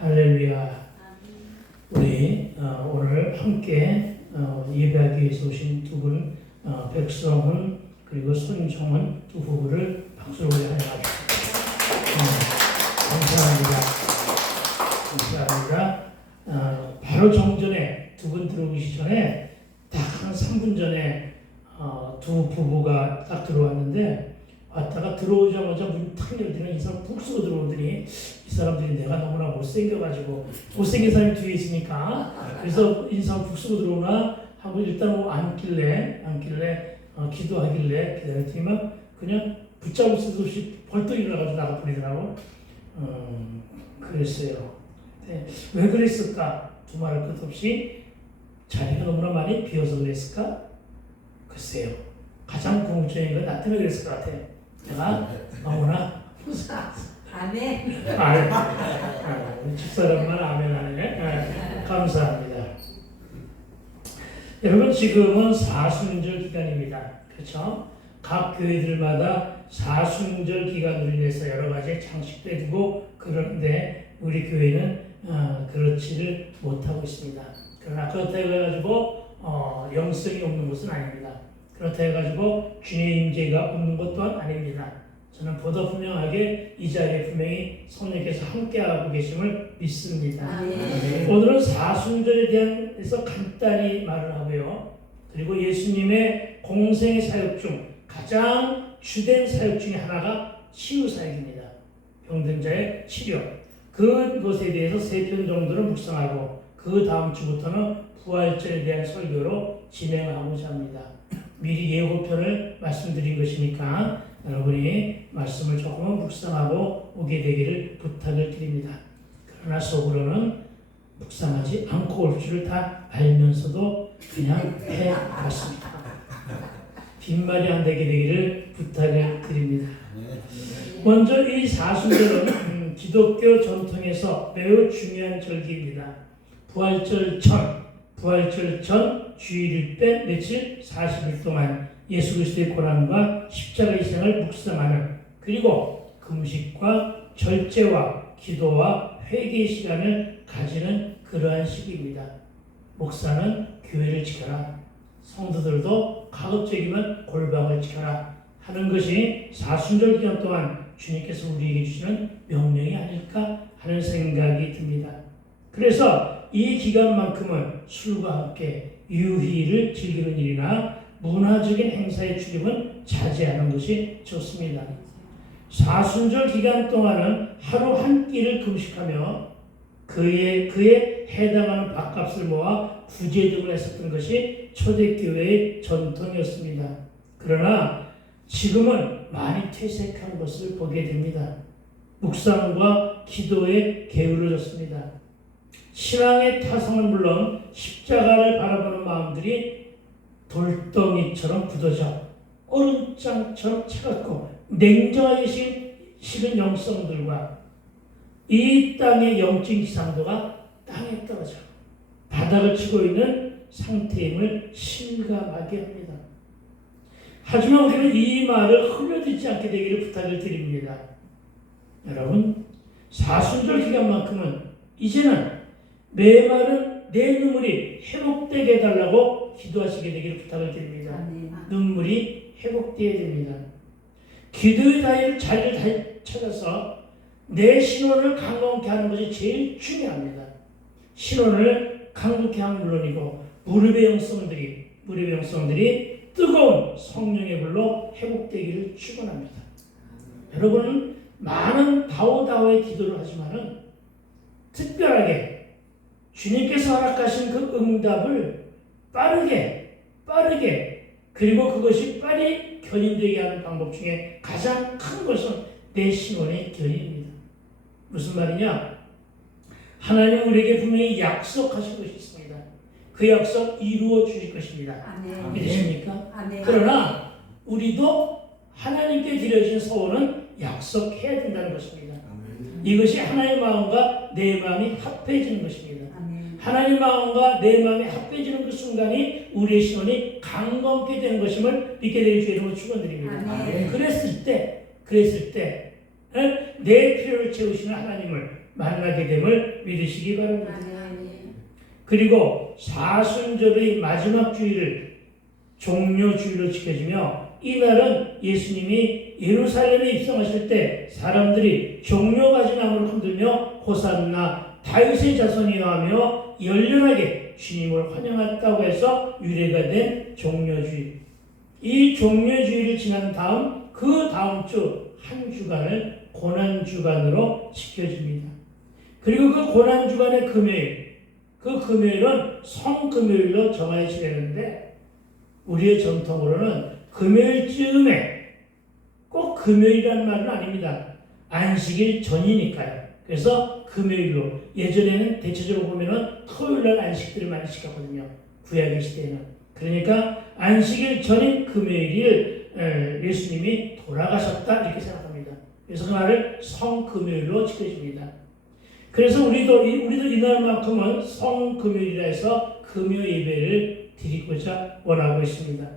할렐루야. 우리 오늘 함께 예배하기 위해서 오신 두 분, 백성훈 그리고 손정은 두 부부를 박수로 환영합니다. 감사합니다. 바로 정전에 두 분 들어오기 전에 딱 한 3분 전에 두 부부가 딱 들어왔는데 왔다가 들어오자마자 문이 탁 열더니 이 사람 푹 쓰고 들어오더니 이 사람들이 내가 너무나 못생겨가지고 못생긴 사람이 뒤에 있으니까 그래서 인상 푹 쓰고 들어오나 하고 일단 앉길래 기도하길래 기다렸더니만 그냥 붙잡을 수도 없이 벌떡 일어나가지고 나가버리더라고. 그랬어요. 네. 왜 그랬을까? 두말할 것 없이 자리가 너무나 많이 비어서 그랬을까? 글쎄요. 가장 궁극적인 건 나 때문에 그랬을 것 같아. 내가 너무나 아멘. 우리 집사람만 아멘 하네. 감사합니다. 여러분 지금은 사순절 기간입니다. 그렇죠? 각 교회들마다 사순절 기간으로 인해서 여러 가지 장식도 해두고 그런데 우리 교회는 그렇지를 못하고 있습니다. 그러나 그렇다고 해가지고 영성이 없는 것은 아닙니다. 그렇다 해가지고 주님의 임재가 없는 것 또한 아닙니다. 저는 보다 분명하게 이 자리에 분명히 성령께서 함께하고 계심을 믿습니다. 오늘은 사순절에 대해서 간단히 말을 하고요. 그리고 예수님의 공생의 사역 중 가장 주된 사역 중에 하나가 치유 사역입니다. 병든 자의 치료. 그것에 대해서 3편 정도를 묵상하고 그 다음 주부터는 부활절에 대한 설교로 진행하고자 합니다. 미리 예고편을 말씀드린 것이니까 여러분이 말씀을 조금은 묵상하고 오게 되기를 부탁을 드립니다. 그러나 속으로는 묵상하지 않고 올 줄을 다 알면서도 그냥 해봤습니다. 빈말이 안 되게 되기를 부탁을 드립니다. 먼저 이 사순절은 기독교 전통에서 매우 중요한 절기입니다. 부활절 전 주일을 뺀 며칠 40일 동안 예수 그리스도의 고난과 십자가의 희생을 묵상하는 그리고 금식과 절제와 기도와 회개의 시간을 가지는 그러한 시기입니다. 목사는 교회를 지켜라. 성도들도 가급적이면 골방을 지켜라 하는 것이 사순절 기간 동안 주님께서 우리에게 주시는 명령이 아닐까 하는 생각이 듭니다. 그래서 이 기간만큼은 술과 함께 유희를 즐기는 일이나 문화적인 행사의 출입은 자제하는 것이 좋습니다. 사순절 기간 동안은 하루 한 끼를 금식하며 그에 해당하는 밥값을 모아 구제 등을 했었던 것이 초대교회의 전통이었습니다. 그러나 지금은 많이 퇴색한 것을 보게 됩니다. 묵상과 기도에 게을러졌습니다. 신앙의 타성은 물론 십자가를 바라보는 마음들이 돌덩이처럼 굳어져 얼음장처럼 차갑고 냉정하게 식은 영성들과 이 땅의 영적 지상도가 땅에 떨어져 바닥을 치고 있는 상태임을 실감하게 합니다. 하지만 우리는 이 말을 흘려듣지 않게 되기를 부탁을 드립니다. 여러분, 사순절 기간만큼은 이제는 메마른 내 눈물이 회복되게 해달라고 기도하시게 되기를 부탁을 드립니다. 눈물이 회복되어야 됩니다. 기도의 자리를 찾아서 내 신원을 강건케 하는 것이 제일 중요합니다. 신원을 강건케 하는 물론이고 무릎의 영성들이 뜨거운 성령의 불로 회복되기를 축원합니다. 여러분은 많은 다오다오의 기도를 하지만은 특별하게 주님께서 허락하신 그 응답을 빠르게 그리고 그것이 빨리 견인되게 하는 방법 중에 가장 큰 것은 내 신원의 견인입니다. 무슨 말이냐? 하나님은 우리에게 분명히 약속하신 것이 있습니다. 그 약속 이루어 주실 것입니다. 믿으십니까? 그러나 우리도 하나님께 드려진 소원은 약속해야 된다는 것입니다. 이것이 하나님의 마음과 내 마음이 합해지는 것입니다. 하나님 마음과 내 마음이 합해지는 그 순간이 우리의 신원이 강건케 되는 것임을 믿게 되는 주의 이름으로 축원드립니다. 그랬을 때 내 필요를 채우시는 하나님을 만나게 됨을 믿으시기 바랍니다. 아멘. 그리고 사순절의 마지막 주일을 종료주일로 지켜지며 이날은 예수님이 예루살렘에 입성하실 때 사람들이 종려가지 나무를 흔들며 호산나 다윗의 자손이여 하며 열렬하게 주님을 환영했다고 해서 유래가 된 종려주일. 이 종려주일을 지난 다음 그 다음 주 한 주간을 고난주간으로 지켜집니다. 그리고 그 고난주간의 금요일, 그 금요일은 성금요일로 정하여 지내는데 우리의 전통으로는 금요일쯤에 꼭 금요일이라는 말은 아닙니다. 안식일 전이니까요. 그래서 금요일로, 예전에는 대체적으로 보면은 토요일날 안식들을 많이 시켰거든요. 구약의 시대에는. 그러니까 안식일 전인 금요일을 예수님이 돌아가셨다 이렇게 생각합니다. 그래서 그날을 성금요일로 지켜집니다. 그래서 우리도 이날만큼은 성금요일이라 해서 금요 예배를 드리고자 원하고 있습니다.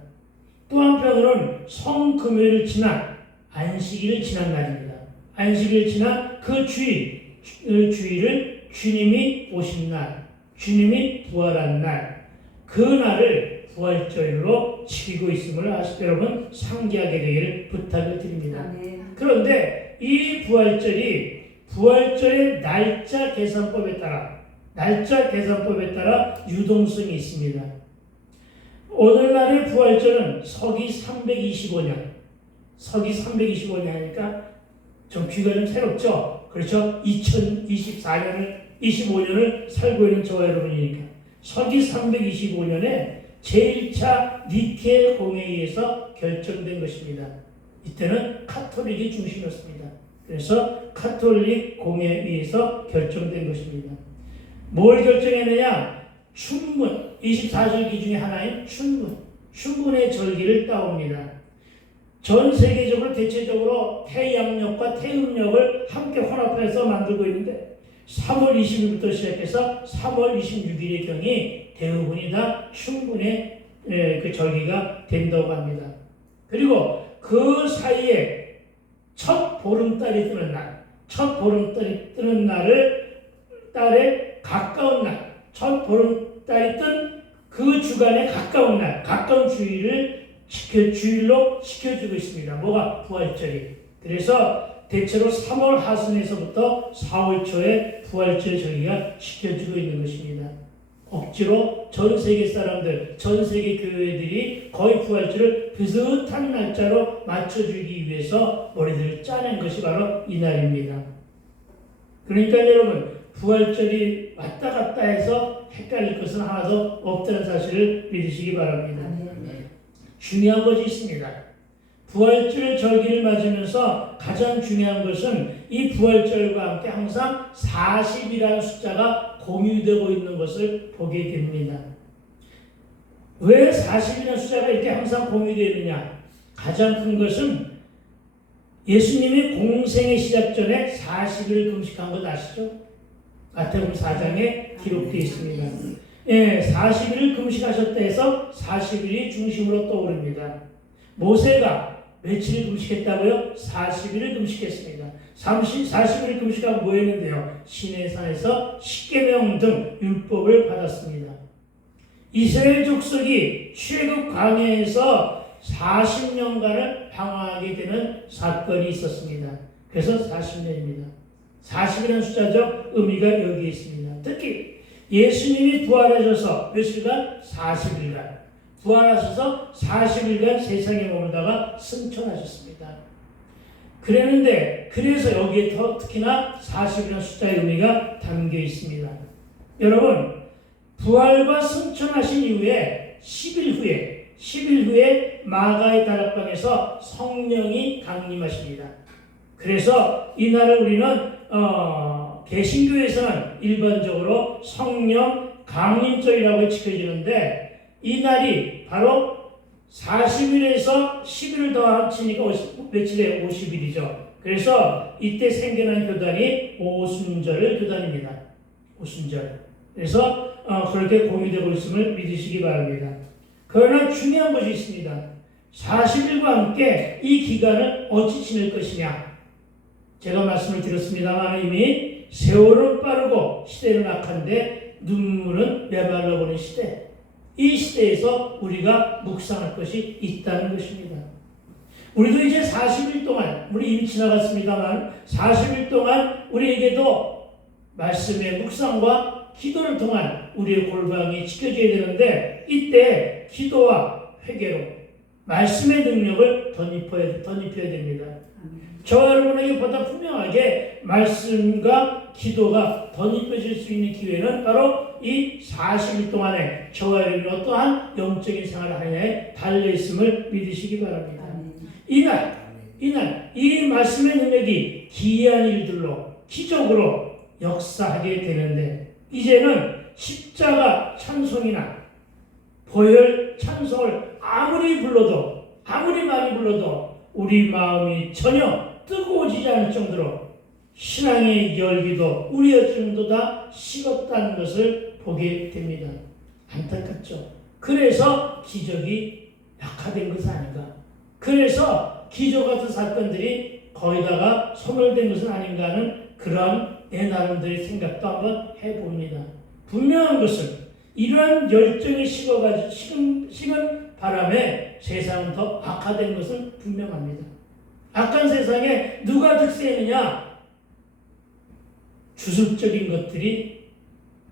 또 한편으로는 성금요일을 지난 안식일을 지난 날입니다. 안식일을 지난 그 주일을 주님이 오신 날, 주님이 부활한 날, 그 날을 부활절로 지키고 있음을 여러분 상기하게 되기를 부탁을 드립니다. 아멘. 그런데 이 부활절의 날짜 계산법에 따라 유동성이 있습니다. 오늘날의 부활절은 서기 325년 하니까 좀 귀가 좀 새롭죠? 그렇죠? 2025년을 살고 있는 저와 여러분이니까. 서기 325년에 제1차 니케 공회의에서 결정된 것입니다. 이때는 카톨릭이 중심이었습니다. 그래서 카톨릭 공회의에서 결정된 것입니다. 뭘 결정했느냐? 춘분, 24절기 중에 하나인 춘분의 절기를 따옵니다. 전 세계적으로 대체적으로 태양력과 태음력을 함께 혼합해서 만들고 있는데 3월 20일부터 시작해서 3월 26일의 경이 대부분이 다 춘분의 그 절기가 된다고 합니다. 그리고 그 사이에 첫 보름달이 뜨는 달에 가까운 날, 첫 보름달이 뜬 그 주간에 가까운 날, 가까운 주일로 지켜주고 있습니다. 뭐가? 부활절이. 그래서 대체로 3월 하순에서부터 4월 초에 부활절 절기가 지켜지고 있는 것입니다. 억지로 전 세계 사람들, 전 세계 교회들이 거의 부활절을 비슷한 날짜로 맞춰주기 위해서 머리들을 짜낸 것이 바로 이 날입니다. 그러니까 여러분, 부활절이 왔다 갔다 해서 헷갈릴 것은 하나도 없다는 사실을 믿으시기 바랍니다. 중요한 것이 있습니다. 부활절 절기를 맞으면서 가장 중요한 것은 이 부활절과 함께 항상 40이라는 숫자가 공유되고 있는 것을 보게 됩니다. 왜 40이라는 숫자가 이렇게 항상 공유되어 있느냐? 가장 큰 것은 예수님이 공생의 시작 전에 40일 금식한 것 아시죠? 마태복음 4장에 기록되어 있습니다. 40일을 금식하셨다 해서 40일이 중심으로 떠오릅니다. 모세가 며칠을 금식했다고요? 40일을 금식했습니다. 40일을 금식하고 뭐 했는데요? 시내산에서 십계명 등 율법을 받았습니다. 이스라엘 족속이 출애굽 광야에서 40년간을 방황하게 되는 사건이 있었습니다. 그래서 40년입니다. 40이라는 숫자적 의미가 여기에 있습니다. 특히 예수님이 부활하셔서 며칠간? 40일간. 부활하셔서 40일간 세상에 머물다가 승천하셨습니다. 그래서 여기에 더 특히나 40이라는 숫자의 의미가 담겨 있습니다. 여러분, 부활과 승천하신 이후에 10일 후에 마가의 다락방에서 성령이 강림하십니다. 그래서 이날을 우리는 개신교에서는 일반적으로 성령 강림절이라고 지켜지는데 이 날이 바로 40일에서 10일을 더 합치니까 며칠에 50일이죠. 그래서 이때 생겨난 교단이 오순절 교단입니다. 오순절. 그래서 그렇게 공유되고 있음을 믿으시기 바랍니다. 그러나 중요한 것이 있습니다. 40일과 함께 이 기간을 어찌 지낼 것이냐. 제가 말씀을 드렸습니다만 이미 세월은 빠르고 시대는 악한데 눈물은 메말라 보는 시대. 이 시대에서 우리가 묵상할 것이 있다는 것입니다. 우리도 이제 40일 동안, 우리 이미 지나갔습니다만 40일 동안 우리에게도 말씀의 묵상과 기도를 통한 우리의 골방이 지켜져야 되는데, 이때 기도와 회개로 말씀의 능력을 덧입혀야 됩니다. 저와 여러분에게 보다 분명하게 말씀과 기도가 덧입혀질 수 있는 기회는 바로 이 40일 동안에 저와 여러분이 어떠한 영적인 생활을 하느냐에 달려있음을 믿으시기 바랍니다. 이날 이 말씀의 능력이 기이한 일들로 기적으로 역사하게 되는데, 이제는 십자가 찬송이나 보혈 찬송을 아무리 많이 불러도 우리 마음이 전혀 뜨거워지지 않을 정도로 신앙의 열기도 우리의 정도 다 식었다는 것을 보게 됩니다. 안타깝죠. 그래서 기적이 약화된 것은 아닌가. 그래서 기적 같은 사건들이 거의다가 소멸된 것은 아닌가 하는 그러한 내 나름대로의 생각도 한번 해봅니다. 분명한 것은 이러한 열정이 식은 바람에 세상은 더 악화된 것은 분명합니다. 악한 세상에 누가 득세했느냐? 주술적인 것들이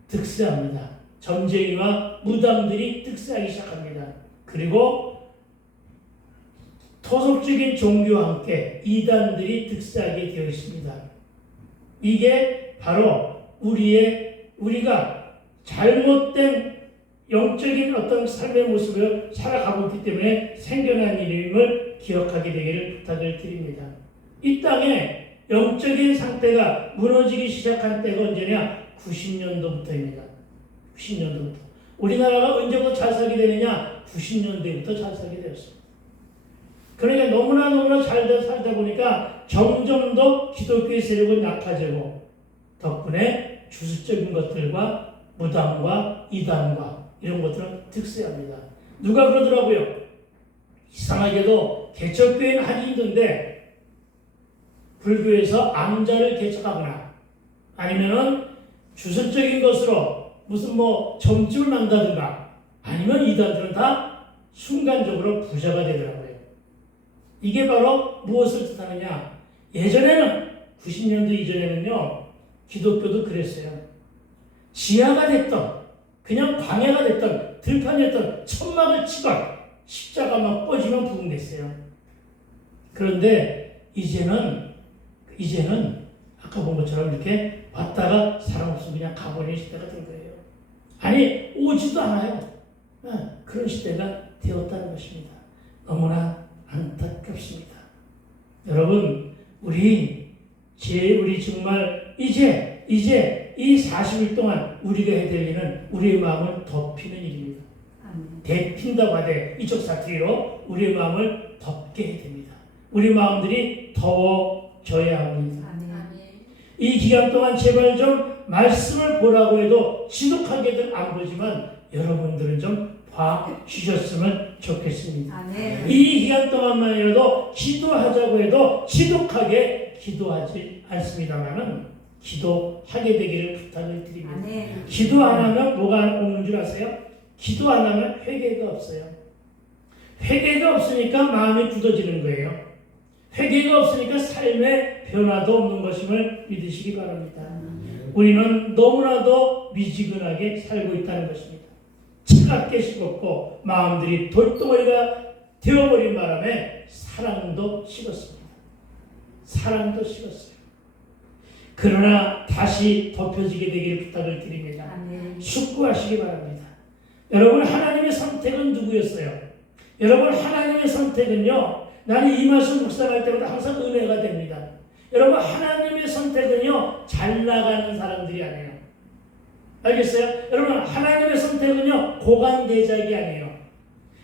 득세합니다. 점쟁이와 무당들이 득세하기 시작합니다. 그리고 토속적인 종교와 함께 이단들이 득세하게 되어 있습니다. 이게 바로 우리가 잘못된 영적인 어떤 삶의 모습을 살아가고 있기 때문에 생겨난 일임을 기억하게 되기를 부탁을 드립니다. 이 땅에 영적인 상태가 무너지기 시작한 때가 언제냐? 90년도부터입니다. 90년도부터. 우리나라가 언제부터 잘 살게 되느냐? 90년대부터 잘 살게 되었습니다. 그러니까 너무나 잘 살다 보니까 점점 더 기독교의 세력은 약화되고, 덕분에 주술적인 것들과 무당과 이단과 이런 것들은 득세합니다. 누가 그러더라고요. 이상하게도 개척교회는 하기 힘든데 불교에서 암자를 개척하거나 아니면은 주술적인 것으로 무슨 점집을 만다든가 아니면 이단들은 다 순간적으로 부자가 되더라고요. 이게 바로 무엇을 뜻하느냐? 예전에는 90년도 이전에는요, 기독교도 그랬어요. 지하가 됐던, 그냥 광야가 됐던, 들판이었던, 천막을 치건 십자가만 뻗으면 부흥됐어요. 그런데 이제는 아까 본 것처럼 이렇게 왔다가 사람 없으면 그냥 가버리는 시대가 된 거예요. 아니, 오지도 않아요. 그런 시대가 되었다는 것입니다. 너무나 안타깝습니다. 여러분, 우리 정말 이제 이 40일 동안 우리가 해야 될 일은 우리의 마음을 덮이는 일입니다. 데핀다고 하되 이쪽 사투리로 우리의 마음을 덮게 해야 됩니다. 우리 마음들이 더워져야 합니다. 이 기간 동안 제발 좀 말씀을 보라고 해도 지독하게들 안 보지만 여러분들은 좀 봐주셨으면 좋겠습니다. 이 기간 동안만이라도 기도하자고 해도 지독하게 기도하지 않습니다만은 기도하게 되기를 부탁을 드립니다. 기도 안 하면 뭐가 오는 줄 아세요? 기도 안 하면 회개가 없어요. 회개가 없으니까 마음이 굳어지는 거예요. 회개가 없으니까 삶의 변화도 없는 것임을 믿으시기 바랍니다. 우리는 너무나도 미지근하게 살고 있다는 것입니다. 차갑게 식었고 마음들이 돌덩어리가 되어버린 바람에 사랑도 식었습니다. 사랑도 식었어요. 그러나 다시 덮여지게 되기를 부탁을 드립니다. 숙고하시기 바랍니다. 여러분, 하나님의 선택은 누구였어요? 여러분, 하나님의 선택은요, 나는 이 말씀 묵상할 때마다 항상 은혜가 됩니다. 여러분, 하나님의 선택은요, 잘 나가는 사람들이 아니에요. 알겠어요? 여러분, 하나님의 선택은요, 고관대작이 아니에요.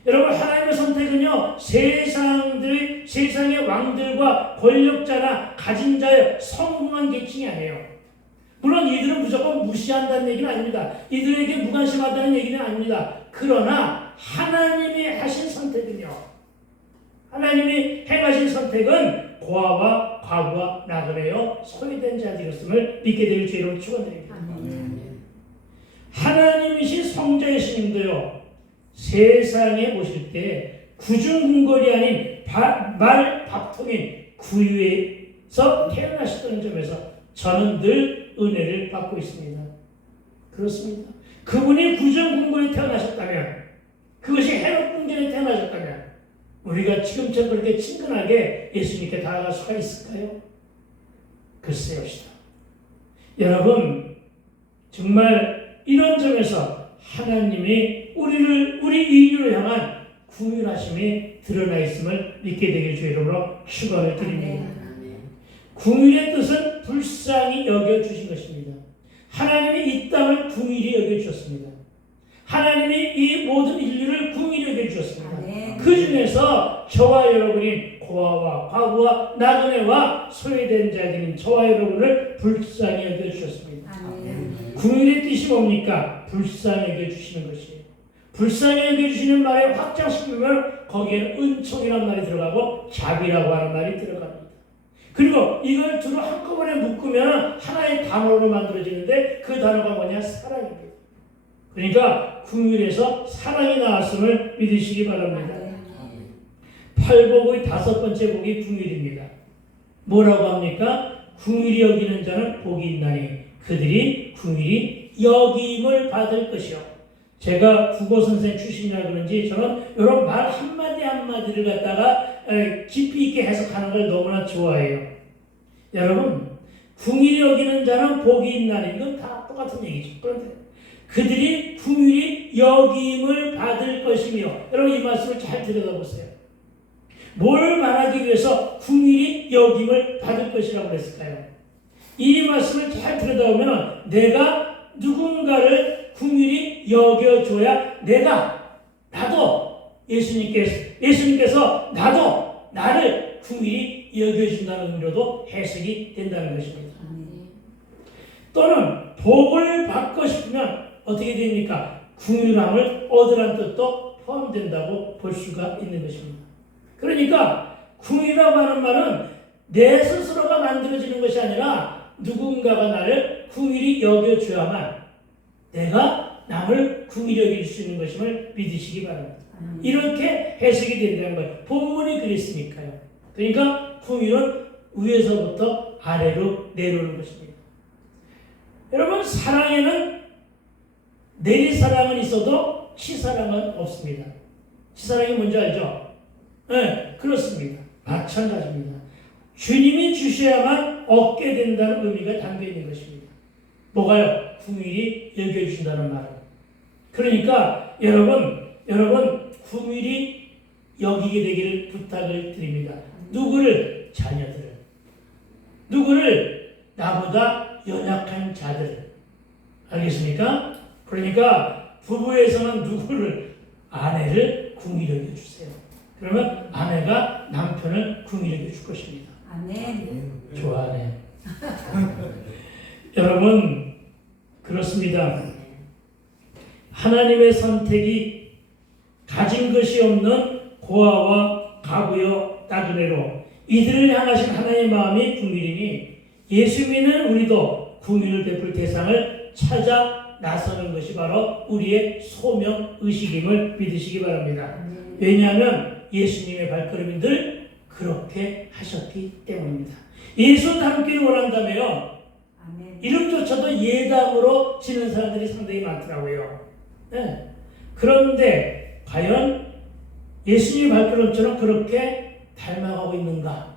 여러분, 하나님의 선택은요, 세상의 왕들과 권력자나 가진 자의 성공한 계층이 아니에요. 물론 이들은 무조건 무시한다는 얘기는 아닙니다. 이들에게 무관심하다는 얘기는 아닙니다. 그러나 하나님이 하신 선택은요, 하나님이 행하신 선택은 고아와 과부와 나그네여 소외된 자들이었음을 믿게 될 죄로 축원드립니다. 하나님이신 성자이신 님도요 세상에 오실 때 구중궁궐이 아닌 말 밥통인 구유에서 태어나셨다는 점에서 저는 늘 은혜를 받고 있습니다. 그렇습니다. 그분이 구중궁궐에 태어나셨다면, 그것이 헤롯 궁전에 태어나셨다면 우리가 지금처럼 그렇게 친근하게 예수님께 다가갈 수가 있을까요? 글쎄요시다. 여러분, 정말 이런 점에서 하나님이 우리 인류를 향한 궁휼하심이 드러나 있음을 믿게 되길 주 이름으로 축원을 드립니다. 궁휼의 뜻은 불쌍히 여겨주신 것입니다. 하나님이 이 땅을 궁휼히 여겨주셨습니다. 하나님이 이 모든 인류를 궁휼히 여겨주셨습니다. 그 중에서 저와 여러분인 고아와 과부와 나그네와 소외된 자들인 저와 여러분을 불쌍히 여겨주셨습니다. 궁휼의 뜻이 뭡니까? 불쌍히 여겨주시는 것이에요. 불쌍히 여겨주시는 말에 확장시키면 거기에는 은총이라는 말이 들어가고 자비라고 하는 말이 들어갑니다. 그리고 이걸 두루 한꺼번에 묶으면 하나의 단어로 만들어지는데 그 단어가 뭐냐? 사랑입니다. 그러니까 궁휼에서 사랑이 나왔음을 믿으시기 바랍니다. 팔복의 5번째 복이 궁휼입니다. 뭐라고 합니까? 궁휼히 여기는 자는 복이 있나니 그들이 궁휼히 여김을 받을 것이요. 제가 국어선생 출신이라 그런지 저는 이런 말 한마디 한마디를 갖다가 깊이 있게 해석하는 걸 너무나 좋아해요. 여러분, 궁휼히 여기는 자는 복이 있나니 이건 다 똑같은 얘기죠. 그런데 그들이 궁휼히 여김을 받을 것이며, 여러분 이 말씀을 잘 들여다보세요. 뭘 말하기 위해서 궁휼히 여김을 받을 것이라고 했을까요? 이 말씀을 잘 들여다보면 내가 누군가를 궁휼히 여겨줘야 나도 예수님께서 나를 궁휼히 여겨준다는 의미로도 해석이 된다는 것입니다. 또는 복을 받고 싶으면 어떻게 됩니까? 궁휼함을 얻으라는 뜻도 포함된다고 볼 수가 있는 것입니다. 그러니까 궁이라고 하는 말은 내 스스로가 만들어지는 것이 아니라 누군가가 나를 궁일이 여겨줘야만 내가 남을 궁일이 여길 수 있는 것임을 믿으시기 바랍니다. 이렇게 해석이 된다는 거예요. 본문이 그랬으니까요. 그러니까 궁일은 위에서부터 아래로 내려오는 것입니다. 여러분, 사랑에는 내리사랑은 있어도 치사랑은 없습니다. 치사랑이 뭔지 알죠? 네, 그렇습니다. 마찬가지입니다. 주님이 주셔야만 얻게 된다는 의미가 담겨 있는 것입니다. 뭐가요? 궁일이 여겨주신다는 말은. 그러니까 여러분 궁일이 여기게 되기를 부탁을 드립니다. 누구를? 자녀들을. 누구를? 나보다 연약한 자들을. 알겠습니까? 그러니까 부부에서는 누구를? 아내를 궁일히 여겨주세요. 그러면 아내가 남편을 궁일히 여겨줄 것입니다. 아멘. 좋아하네. 여러분, 그렇습니다. 하나님의 선택이 가진 것이 없는 고아와 가부여 나그네로 이들을 향하신 하나님의 마음이 궁일이니 예수 믿는 우리도 궁일을 베풀 대상을 찾아 나서는 것이 바로 우리의 소명 의식임을 믿으시기 바랍니다. 왜냐하면 예수님의 발걸음이 늘 그렇게 하셨기 때문입니다. 예수 닮기를 원한다며요. 이름조차도 예담으로 지는 사람들이 상당히 많더라고요. 네. 그런데 과연 예수님의 발걸음처럼 그렇게 닮아가고 있는가?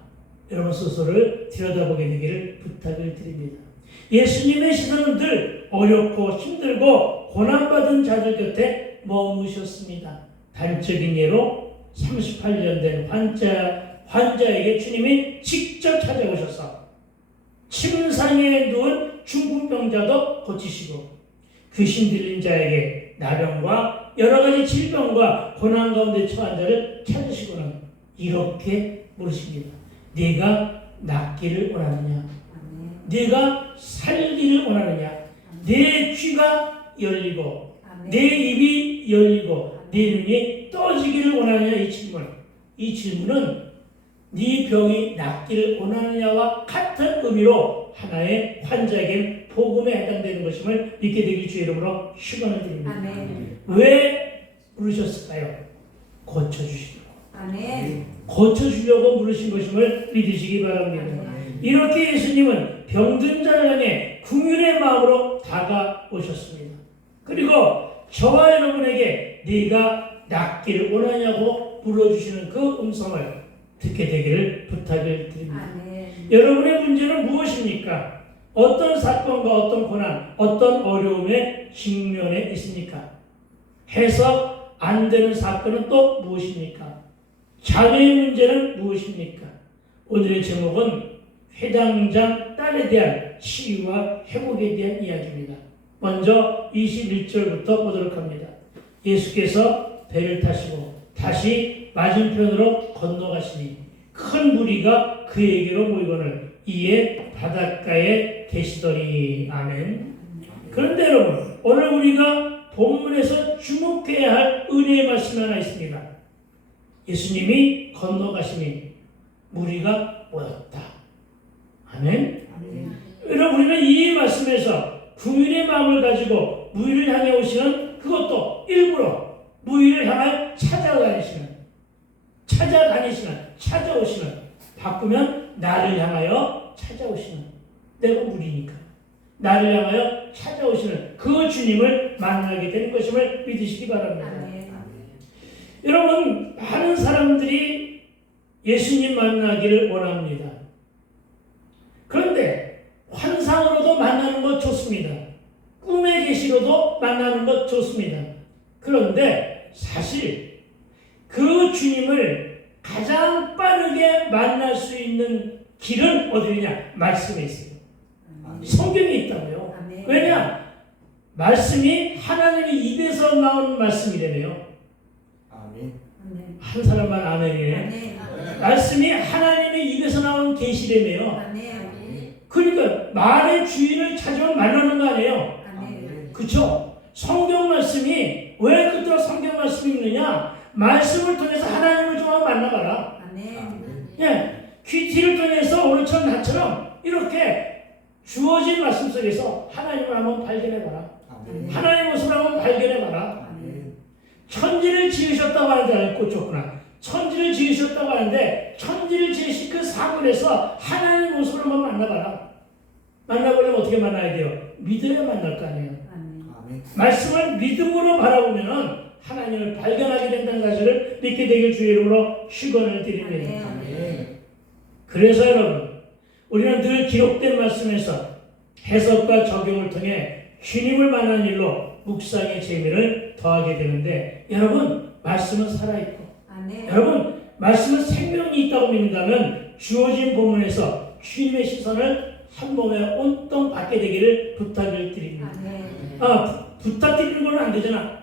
여러분 스스로를 들여다보게 되기를 부탁을 드립니다. 예수님의 시선은 늘 어렵고 힘들고 고난받은 자들 곁에 머무셨습니다. 단적인 예로 38년 된 환자에게 주님이 직접 찾아오셔서 침상에 누운 중풍병자도 고치시고 귀신 들린 자에게 나병과 여러 가지 질병과 고난 가운데 처한 자를 찾으시고는 이렇게 물으십니다. 네가 낫기를 원하느냐? 네가 살기를 원하느냐? 내 귀가 열리고 내 입이 열리고 내 눈이 떠지기를 원하느냐? 이 질문은 네 병이 낫기를 원하느냐와 같은 의미로 하나의 환자에게 복음에 해당되는 것임을 믿게 되길 주의 이름으로 축원을 드립니다. 아멘. 왜 부르셨을까요? 고쳐주시려고. 아멘. 고쳐주려고 부르신 것임을 믿으시기 바랍니다. 아멘. 이렇게 예수님은 병든 자를 향해 긍휼의 마음으로 다가오셨습니다. 그리고 저와 여러분에게 네가 낫기를 원하냐고 불러주시는 그 음성을 듣게 되기를 부탁을 드립니다. 아멘. 여러분의 문제는 무엇입니까? 어떤 사건과 어떤 고난, 어떤 어려움에 직면해 있습니까? 해석 안 되는 사건은 또 무엇입니까? 자녀의 문제는 무엇입니까? 오늘의 제목은 회당장 딸에 대한 치유와 회복에 대한 이야기입니다. 먼저 21절부터 보도록 합니다. 예수께서 배를 타시고 다시 맞은편으로 건너가시니 큰 무리가 그에게로 모이거늘 이에 바닷가에 계시더니. 아멘. 그런데 여러분, 오늘 우리가 본문에서 주목해야 할 은혜의 말씀이 하나 있습니다. 예수님이 건너가시니 무리가 모였다. 아멘. 아멘. 여러분, 우리는 이 말씀에서 긍휼의 마음을 가지고 무리를 향해 오시는, 그것도 일부러 무리를 향해 찾아오시는, 바꾸면 나를 향하여 찾아오시는, 내가 무리니까 나를 향하여 찾아오시는 그 주님을 만나게 되는 것임을 믿으시기 바랍니다. 아멘. 여러분, 많은 사람들이 예수님 만나기를 원합니다. 그런데 환상으로도 만나는 것 좋습니다. 꿈의 계시로도 만나는 것 좋습니다. 그런데 사실 그 주님을 가장 빠르게 만날 수 있는 길은 어디냐? 말씀에 있어요. 성경에 있다고요. 아멘. 왜냐? 말씀이 하나님의 입에서 나오는 말씀이라네요. 아멘. 아멘. 한 사람만 아멘이네. 아멘. 말씀이 하나님의 입에서 나온 계시라네요. 아멘. 그러니까 말의 주인을 찾으면 만나는 거 아니에요. 아멘. 그렇죠? 성경 말씀이 왜 그토록 성경 말씀이 있느냐? 말씀을 통해서 하나님을 좀 만나봐라. 아멘. 예, 귀티를 통해서 오늘처럼 나처럼 이렇게 주어진 말씀 속에서 하나님을 한번 발견해봐라. 아멘. 하나님의 모습을 한번 발견해봐라. 아멘. 천지를 지으셨다고 하는데 꽂혔구나. 천지를 지으셨다고 하는데 천지를 지으신 그 사물에서 하나님의 모습을 한번 만나봐라. 만나보려면 어떻게 만나야 돼요? 믿어야 만날 거 아니에요. 아멘. 아멘. 말씀을 믿음으로 바라보면 하나님을 발견하게 된다는 사실을 믿게 되길 주의 이름으로 축원을 드립니다. 아멘. 그래서 여러분, 우리는 늘 기록된 말씀에서 해석과 적용을 통해 주님을 만난 일로 묵상의 재미를 더하게 되는데, 여러분, 말씀은 살아있고, 아멘. 여러분, 말씀은 생명이 있다고 믿는다면 주어진 본문에서 주님의 시선을 한 몸에 온통 받게 되기를 부탁을 드립니다. 아멘. 부탁드리는 건 안 되잖아.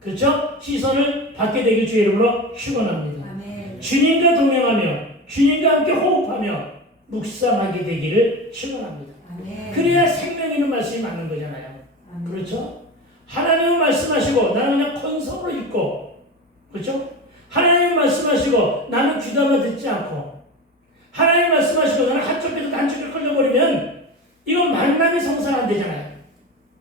그렇죠? 시선을 받게 되길 주의 이름으로 축원합니다. 아멘. 주님과 동행하며 주님과 함께 호흡하며 묵상하게 되기를 축원합니다. 아멘. 그래야 생명 있는 말씀이 맞는 거잖아요. 아멘. 그렇죠? 하나님은 말씀하시고 나는 그냥 컨석으로 읽고, 그렇죠? 하나님 말씀하시고 나는 귀담아 듣지 않고, 하나님 말씀하시고 나는 한쪽 귀에서 한쪽에 끌려버리면 이건 만남의 성사가 안 되잖아요.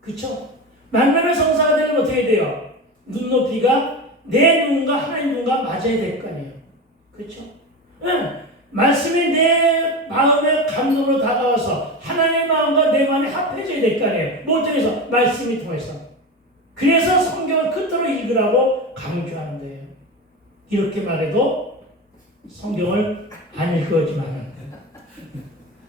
그렇죠? 만남의 성사가 되려면 어떻게 돼요? 눈높이가 내 눈과 하나님 눈과 맞아야 될 거 아니에요. 그렇죠? 응. 말씀이 내 마음의 감동으로 다가와서 하나님의 마음과 내 마음이 합해져야 될 거 아니에요. 뭘 통해서? 말씀이 통해서. 그래서 성경을 끝으로 읽으라고 강조하는 거예요. 이렇게 말해도 성경을 안 읽었지만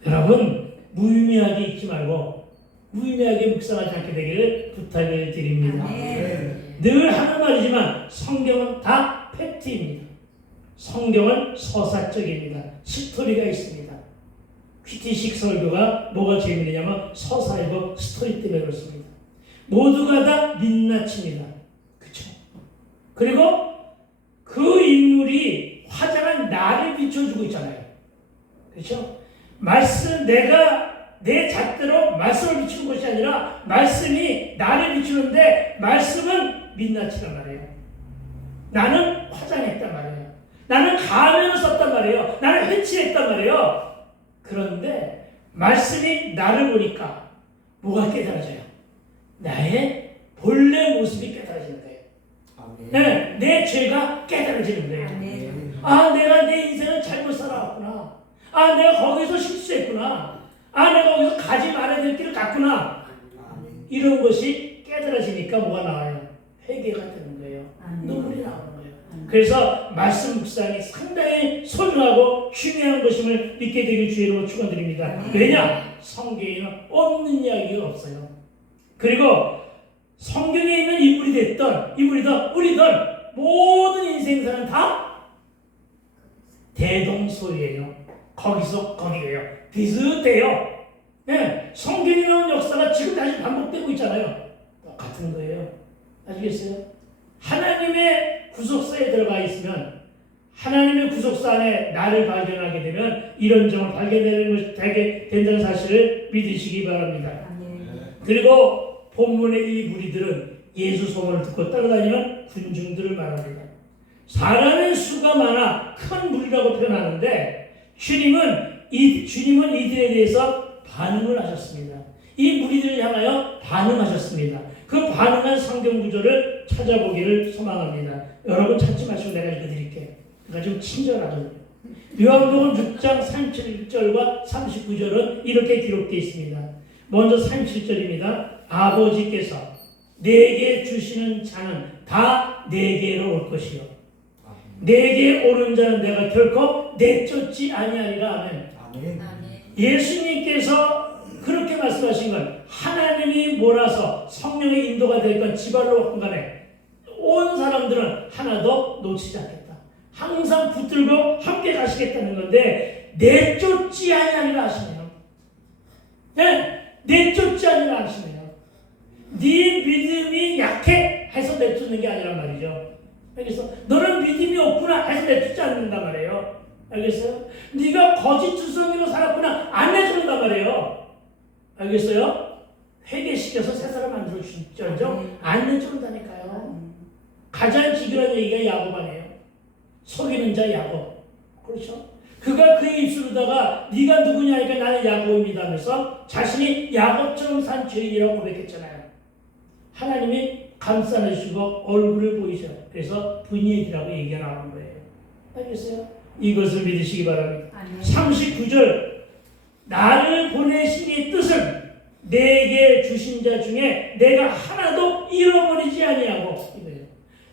여러분, 무의미하게 읽지 말고 무의미하게 묵상하지 않게 되기를 부탁을 드립니다. 아멘. 늘 하는 말이지만 성경은 다 팩트입니다. 성경은 서사적입니다. 스토리가 있습니다. 퀴티식 설교가 뭐가 재미있냐면 서사이고 스토리 때문에 그렇습니다. 모두가 다 민낯입니다. 그렇죠? 그리고 그 인물이 화장한 나를 비춰주고 있잖아요. 그렇죠? 말씀, 내가 내 잣대로 말씀을 비추는 것이 아니라 말씀이 나를 비추는데 말씀은 민낯이란 말이에요. 나는 화장했단 말이에요. 나는 가면을 썼단 말이에요. 말이에요. 나를 해치했단 말이에요. 그런데 말씀이 나를 보니까 뭐가 깨달아져요? 나의 본래 모습이 깨달아지는 거예요. 아멘. 네, 내 죄가 깨달아지는 거예요. 아멘. 아, 내가 내 인생을 잘못 살아왔구나. 아, 내가 거기서 실수했구나. 아, 내가 거기서 가지 말아야 될 길을 갔구나. 아멘. 이런 것이 깨달아지니까 뭐가 나와요? 회개가 되는 거예요. 아멘. 눈물이 나오는 거예요. 그래서 말씀 묵상이 상당히 소중하고 중요한 것임을 믿게 되길 주의로 축원드립니다. 왜냐? 성경에는 없는 이야기가 없어요. 그리고 성경에 있는 인물이 됐던 인물이든 우리든 모든 인생사는 다 대동소이예요. 거기서 거기예요. 비슷해요. 네, 성경에 나온 역사가 지금 다시 반복되고 있잖아요. 같은 거예요. 아시겠어요? 하나님의 구속사에 들어가 있으면 하나님의 구속사 안에 나를 발견하게 되면 이런 점을 발견되게 된다는 사실을 믿으시기 바랍니다. 아멘. 그리고 본문의 이 무리들은 예수 소문을 듣고 따라다니는 군중들을 말합니다. 사람의 수가 많아 큰 무리라고 표현하는데 주님은 이들에 대해서 반응을 하셨습니다. 이 무리들을 향하여 반응하셨습니다. 그 반응한 성경 구절을 찾아보기를 소망합니다. 여러분 찾지 마시고 내가 읽어드릴게요. 그러니까 좀 친절하거든요. 요한복음 6장 37절과 39절은 이렇게 기록되어 있습니다. 먼저 37절입니다. 아버지께서 내게 주시는 자는 다 내게로 올 것이요 내게 오는 자는 내가 결코 내쫓지 아니하리라. 아멘. 아멘. 예수님께서 그렇게 말씀하신 건 하나님이 몰아서 성령의 인도가 될건 지발로 왔건 간에 온 사람들은 하나도 놓치지 않겠다. 항상 붙들고 함께 가시겠다는 건데 내쫓지 아니하리라 하시네요. 네, 내쫓지 아니하리라 하시네요. 네 믿음이 약해 해서 내쫓는 게 아니란 말이죠. 알겠어? 너는 믿음이 없구나 해서 내쫓지 않는단 말이에요. 알겠어요? 네가 거짓 주성이로 살았구나 안 내쫓는단 말이에요. 알겠어요? 회개시켜서 새 사람 만들어 주죠. 안 내쫓는다니까요. 가장 기근한 얘기가 야곱 아니에요. 속이는 자 야곱. 그렇죠? 그가 그의 입술로다가 네가 누구냐 하니까 나는 야곱입니다 하면서 자신이 야곱처럼 산 죄인이라고 고백했잖아요. 하나님이 감싸내시고 얼굴을 보이셔요. 그래서 분이엘이라고 얘기가 나오는 거예요. 알겠어요? 이것을 믿으시기 바랍니다. 39절 나를 보내신 이 뜻은 내게 주신 자 중에 내가 하나도 잃어버리지 아니하고 이거예요.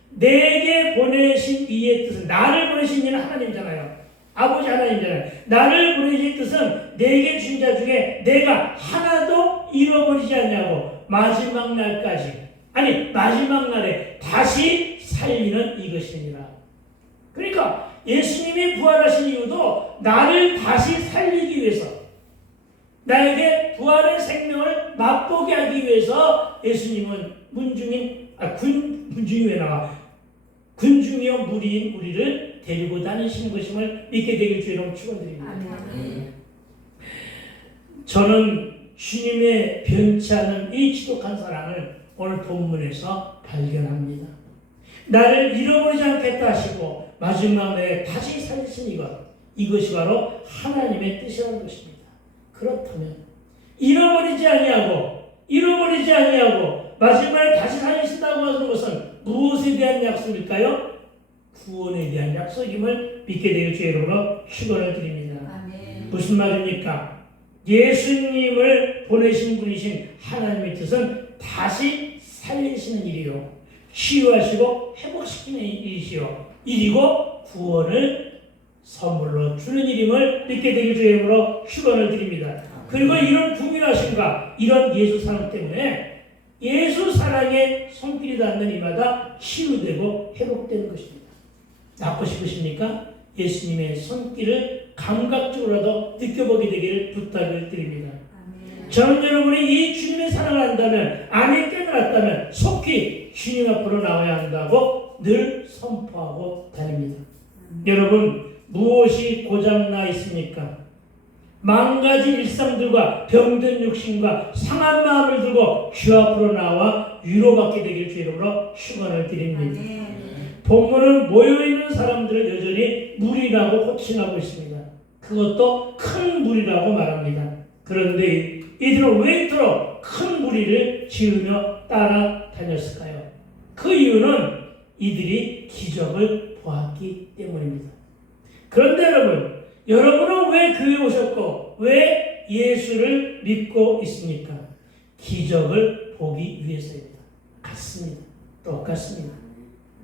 내게 보내신 이의 뜻은 나를 보내신 이는 하나님이잖아요. 아버지 하나님이잖아요. 나를 보내신 뜻은 내게 주신 자 중에 내가 하나도 잃어버리지 아니하고 마지막 날까지 마지막 날에 다시 살리는 이것이니라. 그러니까 예수님이 부활하신 이유도 나를 다시 살리기 위해서 나에게 부활의 생명을 맛보게 하기 위해서 예수님은 군중이 왜 나와? 군중이요 무리인 우리를 데리고 다니시는 것임을 믿게 되길 주의로 축원드립니다. 저는 주님의 변치 않은 이 지독한 사랑을 오늘 본문에서 발견합니다. 나를 잃어버리지 않겠다 하시고 마지막 날에 다시 살리신 이것이 바로 하나님의 뜻이라는 것입니다. 그렇다면 잃어버리지 아니하고 마지막에 다시 살리신다고 하는 것은 무엇에 대한 약속일까요? 구원에 대한 약속임을 믿게 되어 주의 이름으로 축원을 드립니다. 아멘. 무슨 말입니까? 예수님을 보내신 분이신 하나님의 뜻은 다시 살리시는 일이요, 치유하시고 회복시키는 일이고 구원을 선물로 주는 일임을 믿게 되길 주의 이름으로 축원을 드립니다. 그리고 이런 궁일하심과 이런 예수 사랑 때문에 예수 사랑의 손길이 닿는 이마다 치유되고 회복되는 것입니다. 낫고 싶으십니까? 예수님의 손길을 감각적으로라도 느껴보게 되기를 부탁을 드립니다. 저는 여러분이 이 주님의 사랑을 안다면, 안에 깨달았다면 속히 주님 앞으로 나와야 한다고 늘 선포하고 다닙니다. 여러분, 무엇이 고장나 있습니까? 망가진 일상들과 병든 육신과 상한 마음을 들고 주 앞으로 나와 위로받게 되길 주 이름으로 축원을 드립니다. 본문은 모여있는 사람들을 여전히 무리라고 호칭하고 있습니다. 그것도 큰 무리라고 말합니다. 그런데 이들은 왜 이토록 큰 무리를 지으며 따라다녔을까요? 그 이유는 이들이 기적을 보았기 때문입니다. 그런데 여러분은 왜 교회에 오셨고 왜 예수를 믿고 있습니까? 기적을 보기 위해서입니다. 같습니다. 똑같습니다.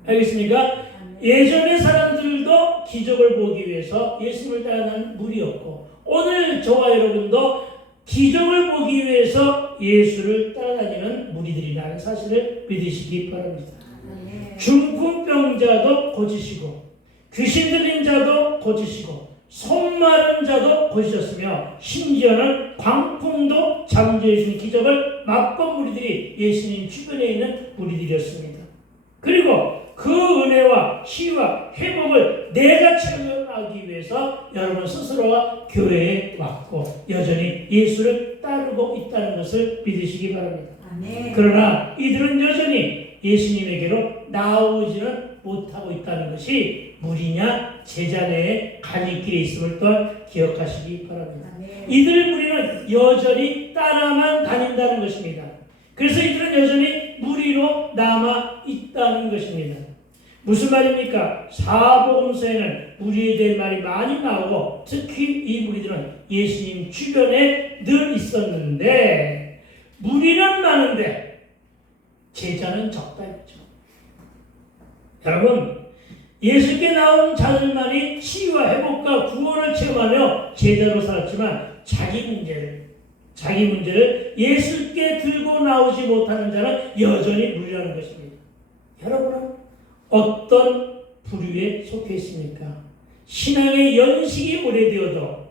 알겠습니까? 예전의 사람들도 기적을 보기 위해서 예수를 따르는 무리였고 오늘 저와 여러분도 기적을 보기 위해서 예수를 따라다니는 무리들이라는 사실을 믿으시기 바랍니다. 중풍병자도 고치시고 귀신 들린 자도 고치시고 손 마른 자도 고치셨으며 심지어는 광풍도 잠재해 주신 기적을 맛본 무리들이 예수님 주변에 있는 무리들이었습니다. 그리고 그 은혜와 치유와 회복을 내가 체험하기 위해서 여러분 스스로가 교회에 왔고 여전히 예수를 따르고 있다는 것을 믿으시기 바랍니다. 그러나 이들은 여전히 예수님에게로 나오지는 못하고 있다는 것이 무리냐 제자내의 갈림길에 있음을 또한 기억하시기 바랍니다. 이들 무리는 여전히 따라만 다닌다는 것입니다. 그래서 이들은 여전히 무리로 남아 있다는 것입니다. 무슨 말입니까? 사복음서에는 무리에 대한 말이 많이 나오고 특히 이 무리들은 예수님 주변에 늘 있었는데 무리는 많은데 제자는 적다 했죠. 여러분 예수께 나온 자들만이 치유와 회복과 구원을 체험하며 제자로 살았지만 자기 문제를 예수께 들고 나오지 못하는 자는 여전히 무리라는 것입니다. 여러분은 어떤 부류에 속해 있습니까? 신앙의 연식이 오래되어도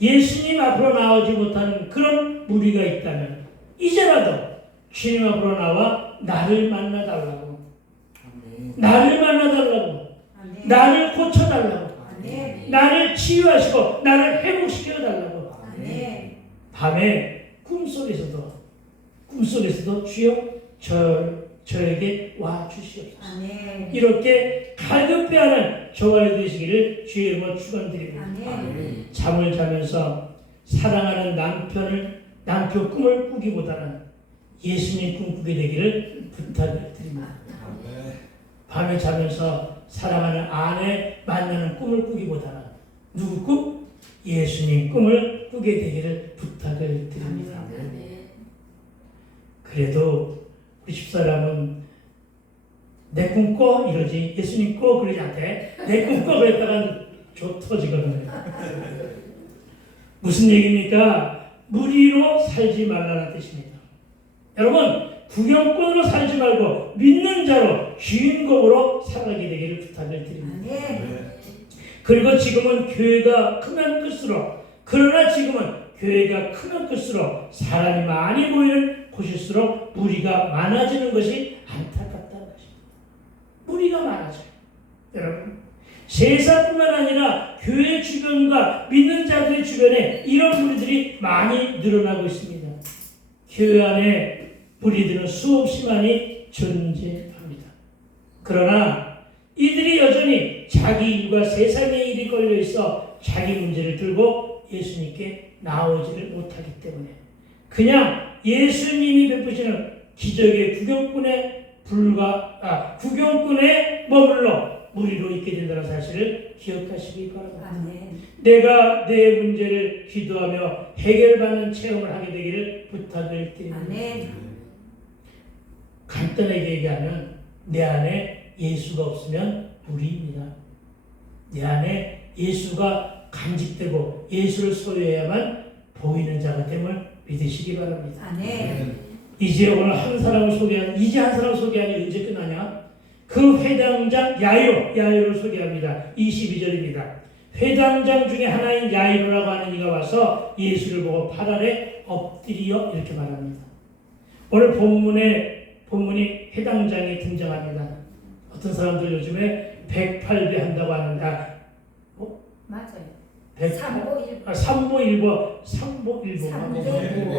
예수님 앞으로 나오지 못하는 그런 무리가 있다면 이제라도 주님 앞으로 나와 나를 만나달라고 나를 만나달라고 나를 고쳐달라고 나를 치유하시고 나를 회복시켜달라고 밤에 꿈속에서도 주여 저에게 와 주시옵소서. 이렇게 갈급해하는 저와 되시기를 주의 이름으로 축원드립니다. 잠을 자면서 사랑하는 남편 꿈을 꾸기보다는 예수님 꿈꾸게 되기를 부탁을 드립니다. 밤에 자면서 사랑하는 아내 만나는 꿈을 꾸기보다는 누구 꿈? 예수님 꿈을 꾸게 되기를 부탁을 드립니다. 그래도 우리 집사람은 내 꿈 꿔 이러지 예수님 꿔 그러지 않대. 내 꿈 꿔 그랬다가 터지거든요. 무슨 얘기입니까? 무리로 살지 말라는 뜻입니다. 여러분 구경꾼으로 살지 말고 믿는 자로 주인공으로 살아가게 되기를 부탁을 드립니다. 그리고 지금은 교회가 크면 클수록 사람이 많이 모이는 곳일수록 무리가 많아지는 것이 안타깝다는 것입니다. 무리가 많아져요. 여러분 세상뿐만 아니라 교회 주변과 믿는 자들의 주변에 이런 무리들이 많이 늘어나고 있습니다. 교회 안에 무리들은 수없이 많이 존재합니다. 그러나 이들이 여전히 자기 일과 세상의 일이 걸려있어 자기 문제를 들고 예수님께 나오지를 못하기 때문에 그냥 예수님이 베푸시는 기적의 구경꾼에 머물러 무리로 있게 된다는 사실을 기억하시기 바랍니다. 내가 내 문제를 기도하며 해결받는 체험을 하게 되기를 부탁을 드립니다. 간단하게 얘기하면 내 안에 예수가 없으면 무리입니다. 내 안에 예수가 간직되고 예수를 소유해야만 보이는 자가 됨을 믿으시기 바랍니다. 이제 오늘 한 사람을 소개하니 언제 끝나냐? 그 회당장 야이로를 소개합니다. 22절입니다. 회당장 중에 하나인 야이로라고 하는 이가 와서 예수를 보고 발 아래 엎드려 이렇게 말합니다. 오늘 본문이 회당장이 등장합니다. 어떤 사람들 요즘에 108배 한다고 하는데 맞아요. 3보1보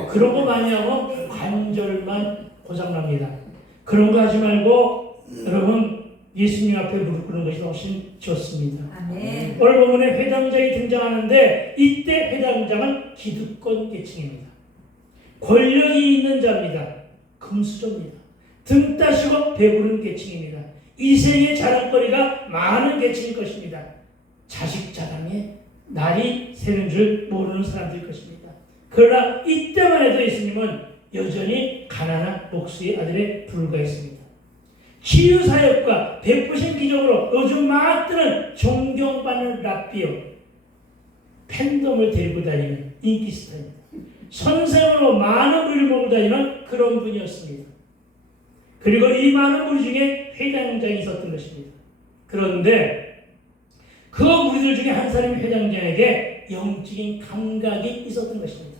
그런 거 많이 하고 관절만 고장납니다. 그런 거 하지 말고 여러분 예수님 앞에 무릎 꿇는 것이 훨씬 좋습니다. 아멘. 오늘 본문에 회당장이 등장하는데 이때 회당장은 기득권 계층입니다. 권력이 있는 자입니다. 금수저입니다. 등 따시고 배부른 계층입니다. 이생의 자랑거리가 많은 계층일 것입니다. 자식 자랑에 날이 새는 줄 모르는 사람들일 것입니다. 그러나 이때만 해도 예수님은 여전히 가난한 목수의 아들에 불과했습니다. 치유사역과 베푸신 기적으로 요즘 막 뜨는 존경받는 랍비요, 팬덤을 데리고 다니는 인기스타입니다. 선생으로 많은 무리를 몰고 다니는 그런 분이었습니다. 그리고 이 많은 무리 중에 회당장이 있었던 것입니다. 그런데 그 무리들 중에 한 사람이 회당장에게 영적인 감각이 있었던 것입니다.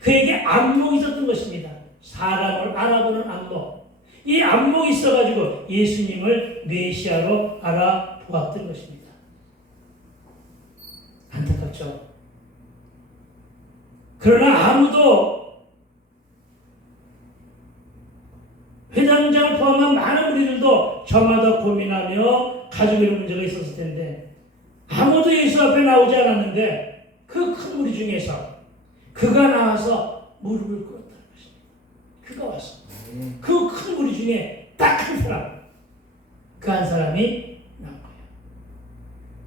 그에게 안목이 있었던 것입니다. 사람을 알아보는 안목. 이 안목이 있어가지고 예수님을 메시아로 알아보았던 것입니다. 안타깝죠. 그러나 아무도 회당장 포함한 많은 우리들도 저마다 고민하며 가지고 있는 문제가 있었을 텐데 아무도 예수 앞에 나오지 않았는데 그 큰 무리 중에서 그가 나와서 무릎을 꿇었다는 것입니다. 그가 와서 그 큰 무리 중에 딱 한 사람, 그 한 사람이 나온 거예요.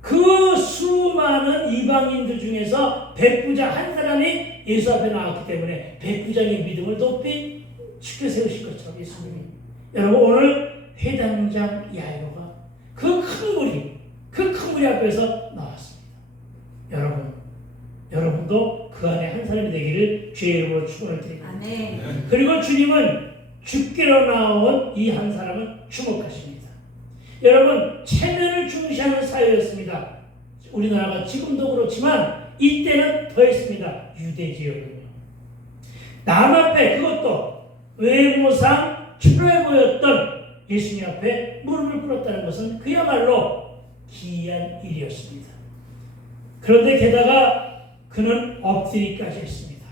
그 수많은 이방인들 중에서 백부장 한 사람이 예수 앞에 나왔기 때문에 백부장의 믿음을 높이 쉽게 세우실 것처럼 예수님이, 여러분 오늘 회당장 야이로가 그 큰 무리 앞에서 나왔습니다. 여러분도 그 안에 한 사람이 되기를 주의 이름으로 축원을 드립니다. 아멘. 그리고 주님은 죽기로 나온 이 한 사람을 주목하십니다. 여러분, 체면을 중시하는 사회였습니다. 우리나라가 지금도 그렇지만 이때는 더했습니다. 유대지역은요. 남 앞에, 그것도 외모상 초라해 보였던 예수님 앞에 무릎을 꿇었다는 것은 그야말로 기이한 일이었습니다. 그런데 게다가 그는 엎드리기까지 했습니다.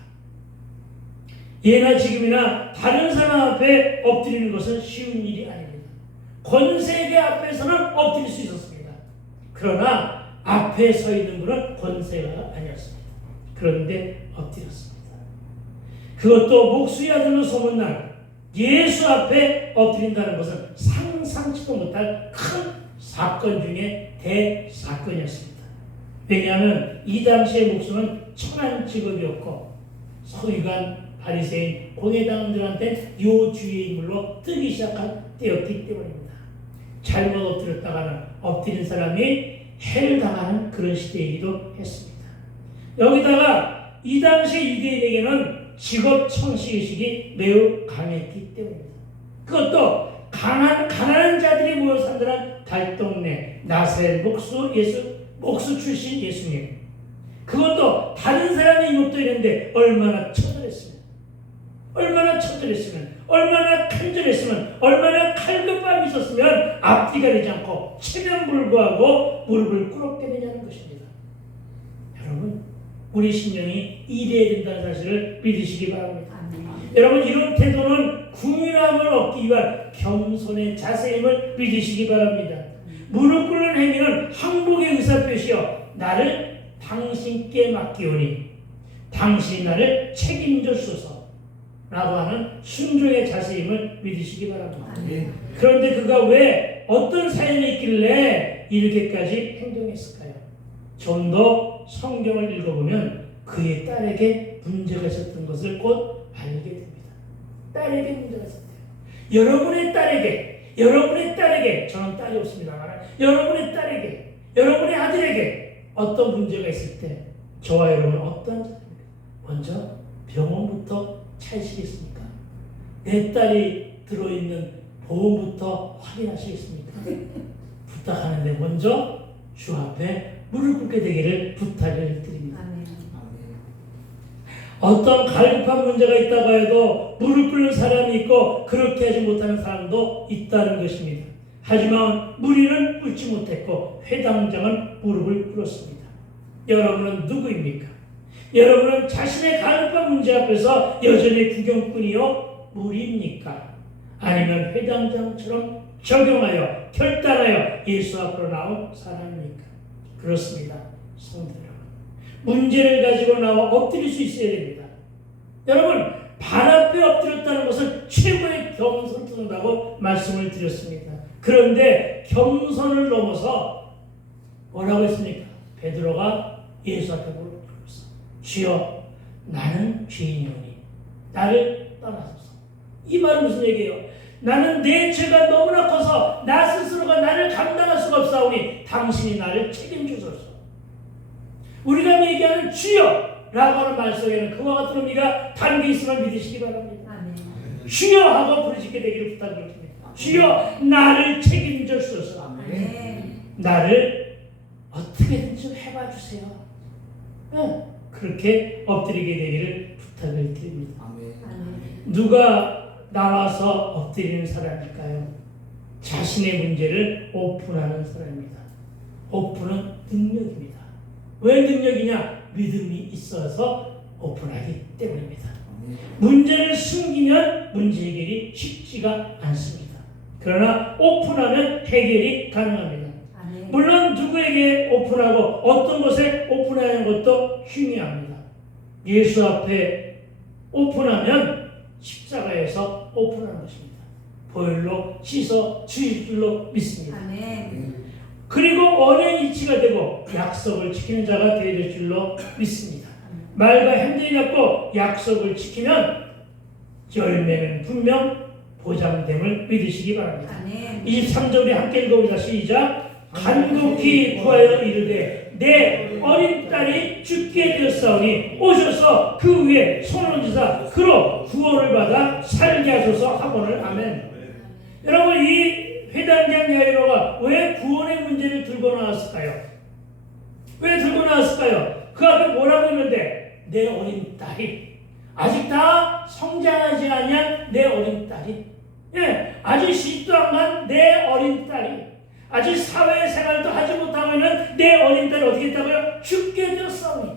예나 지금이나 다른 사람 앞에 엎드리는 것은 쉬운 일이 아닙니다. 권세계 앞에서는 엎드릴 수 있었습니다. 그러나 앞에 서 있는 분은 권세가 아니었습니다. 그런데 엎드렸습니다. 그것도 목수의 아들로 소문난 예수 앞에 엎드린다는 것은 상상치도 못할 큰 사건 중에 대사건이었습니다. 왜냐하면 이 당시의 목수는 천한 직업이었고 서기관, 바리새인, 공회당들한테 요주의 인물로 뜨기 시작한 때였기 때문입니다. 잘못 엎드렸다가는 엎드린 사람이 해를 당하는 그런 시대이기도 했습니다. 여기다가 이 당시 유대인에게는 직업 청식의식이 매우 강했기 때문입니다. 그것도 가난한 자들이 모여 산다는 달동네 나사렛 목수 출신 예수님, 그것도 다른 사람의 이목도 있는데 얼마나 처절했으면, 얼마나 간절했으면, 얼마나 칼급함이 있었으면 앞뒤가 되지 않고 체면불구하고 무릎을 꿇었게 되냐는 것입니다. 여러분, 우리 심령이 이래야 된다는 사실을 믿으시기 바랍니다. 여러분, 이런 태도는 궁일함을 얻기 위한 겸손의 자세임을 믿으시기 바랍니다. 무릎 꿇는 행위는 항복의 의사표시여 나를 당신께 맡기오니 당신이 나를 책임져 주소서 라고 하는 순종의 자세임을 믿으시기 바랍니다. 그런데 그가 왜 어떤 사연이 있길래 이렇게까지 행동했을까요? 좀 더 성경을 읽어보면 그의 딸에게 문제가 있었던 것을 곧 알게 됩니다. 딸에게 문제가 있었대요. 여러분의 딸에게, 저는 딸이 없습니다만 여러분의 딸에게, 여러분의 아들에게 어떤 문제가 있을 때 저와 여러분은 어떤 자입니까? 먼저 병원부터 찾으시겠습니까? 내 딸이 들어있는 보험부터 확인하시겠습니까? 부탁하는데 먼저 주 앞에 무릎 꿇게 되기를 부탁을 드립니다. 아멘. 어떤 갈급한 문제가 있다고 해도 무릎 꿇는 사람이 있고 그렇게 하지 못하는 사람도 있다는 것입니다. 하지만 무리는 꿇지 못했고 회당장은 무릎을 꿇었습니다. 여러분은 누구입니까? 여러분은 자신의 갈급한 문제 앞에서 여전히 구경꾼이요 무리입니까? 아니면 회당장처럼 적용하여 결단하여 예수 앞으로 나온 사람입니까? 그렇습니다. 성도 여러분, 문제를 가지고 나와 엎드릴 수 있어야 됩니다. 여러분, 발 앞에 엎드렸다는 것은 최고의 겸손을 뜻한다고 말씀을 드렸습니다. 그런데 겸손을 넘어서 뭐라고 했습니까? 베드로가 예수 앞에 무릎 꿇고 있어. 주여, 나는 죄인이오니 나를 떠나소서. 이 말은 무슨 얘기예요? 나는 내 죄가 너무나 커서 나 스스로가 나를 감당할 수가 없사오니 당신이 나를 책임주소서. 우리가 얘기하는 주여 라고 하는 말 속에는 그와 같은 의미가 담겨 있음을 믿으시기 바랍니다. 아멘. 주여 하고 부르짖게 되기를 부탁드립니다. 주여, 나를 책임져 주소서. 아멘. 나를 어떻게든 좀 해봐 주세요. 그렇게 엎드리게 되기를 부탁을 드립니다. 아멘. 누가 나와서 엎드리는 사람일까요? 자신의 문제를 오픈하는 사람입니다. 오픈은 능력입니다. 왜 능력이냐? 믿음이 있어서 오픈하기 때문입니다. 아멘. 문제를 숨기면 문제 해결이 쉽지가 않습니다. 그러나 오픈하면 해결이 가능합니다. 아멘. 물론 누구에게 오픈하고 어떤 것에 오픈하는 것도 중요합니다. 예수 앞에 오픈하면 십자가에서 오픈하는 것입니다. 보혈로 씻어 주실 줄로 믿습니다. 아멘. 그리고 언의 이치가 되고 약속을 지키는 자가 되어야 될 줄로 믿습니다. 말과 행동이 같고 약속을 지키면 열매는 분명 보장됨을 믿으시기 바랍니다. 아멘. 23절 우리 함께 읽어보자. 시작. 간곡히 구하여 이르되 내 어린 딸이 죽게 되었사오니 오셔서 그 위에 손을 얹으사 그로 구원을 받아 살게 하소서 하거늘. 아멘. 여러분, 이 회당장 야이로가 왜 구원의 문제를 들고 나왔을까요? 왜 들고 나왔을까요? 그 앞에 뭐라고 있는데 내 어린 딸이 아직 다 성장하지 않은 내 어린 딸이, 아직 시집도 안 간 내 어린 딸이, 아직 사회생활도 하지 못하고 있는 내 어린 딸이 어떻게 했다고요? 죽게 되었사오니.